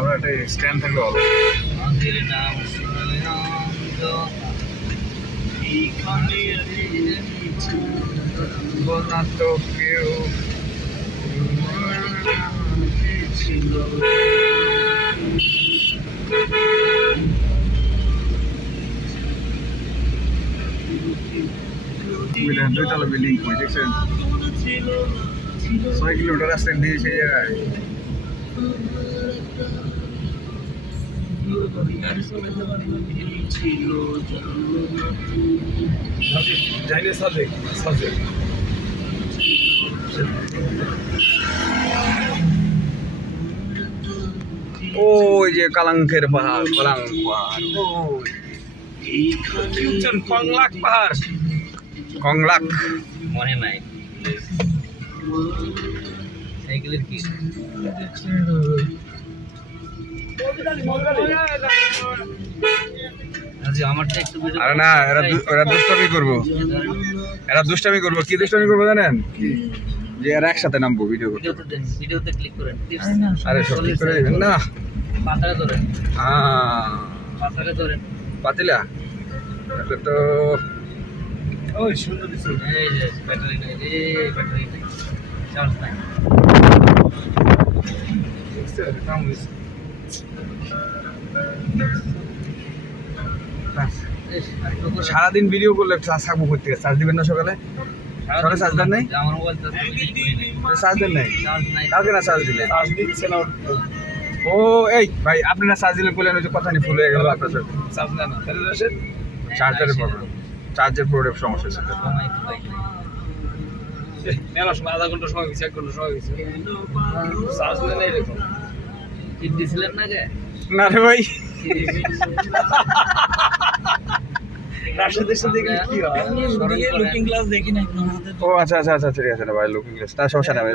আমরা একটা স্ট্যান্ড থাকলে ভালো। বলা তো কেউ ছিল। দুইতলা বিল্ডিং দেখছেন, 6 কিলোমিটার রাস্তা দিয়ে সেই জায়গায়। যাইনি সাজে সাজে ওই যে কালাঙ্কের পাহাড়, কলাং পাহাড়, কংলাক পাহাড়, কংলাক মনে নাই সাইকেলের কি আমারটা একটু আরে না, এরা দুষ্টামি করবো, এরা দুষ্টামি করবো। কি দুষ্টামি করবো জানেন? যে এরা একসাথে নামবো ভিডিও করতে। ভিডিওতে ক্লিক করেন। আরে সব ঠিক করে দিবেন না। পাতাটা ধরেন, পাতাটা ধরেন, পাতিলা এটা তো ওই সুন্দর দিছে। এই যে ব্যাটারি নাই রে, ব্যাটারি নাই, চার্জ নাই। সারাদিন ভিডিও করলে থাকবো করতে, চার্জ দিবেন না সকালে? সকালে চার্জ দেন নাই? আমার মোবাইল চার্জ দেন নাই? চার্জ নাই। কালকে না চার্জ দিলে? চার্জ দিচ্ছে না। ও এই ভাই, আপনি না চার্জ দিলে বললেন, ওই যে কথা নিয়ে ফুল হয়ে গেল আপনার সাথে। চার্জ নেন না, চার্জারের প্রবলেম, চার্জের প্রবলেম সমস্যা ছিল। মেলা সময়, আধা ঘন্টা সময় গেছে, 1 ঘন্টা সময় গেছে, চার্জ নেন নাই। এরকম টিপ দিছিলেন না কে? না রে ভাই, ও আচ্ছা আচ্ছা আচ্ছা, ঠিক আছে না ভাই, লুকিং গ্লাস তার সমস্যা না ভাই।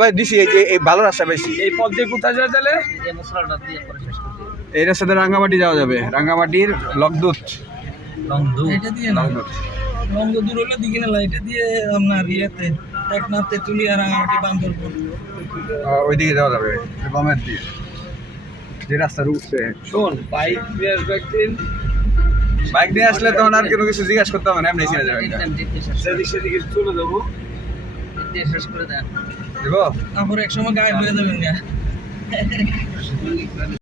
ভাই দিছি, এই যে এই ভালো রাস্তা পাইছি। এই পথ দিয়ে কোথায় যাওয়া যাবে? এই মশলাটা দিয়ে পরে শেষ করে দিই। এই রাস্তাতে রাঙ্গামাটি যাওয়া যাবে, রাঙ্গামাটির লকদুত, এটা দিয়ে না, লংদূর হলো দিকে না, এটা দিয়ে আপনার ইয়েতে টেকনাফ, তেতুলিয়া, রাঙামাটি, বান্দরপুর ওইদিকে যাওয়া যাবে, বামের দিকে যে রাস্তার উঠছে। শোন, বাইক নিয়ে আসবে একদিন, বাইক নিয়ে আসলে তখন আর কোনো কিছু জিজ্ঞাসা করতে হবে না, এমনি চিনে যাবে। সেদিকে চলে যাবো, শেষ করে দেন দেবো। তারপরে এক সময় গায়ে হয়ে যাবেন।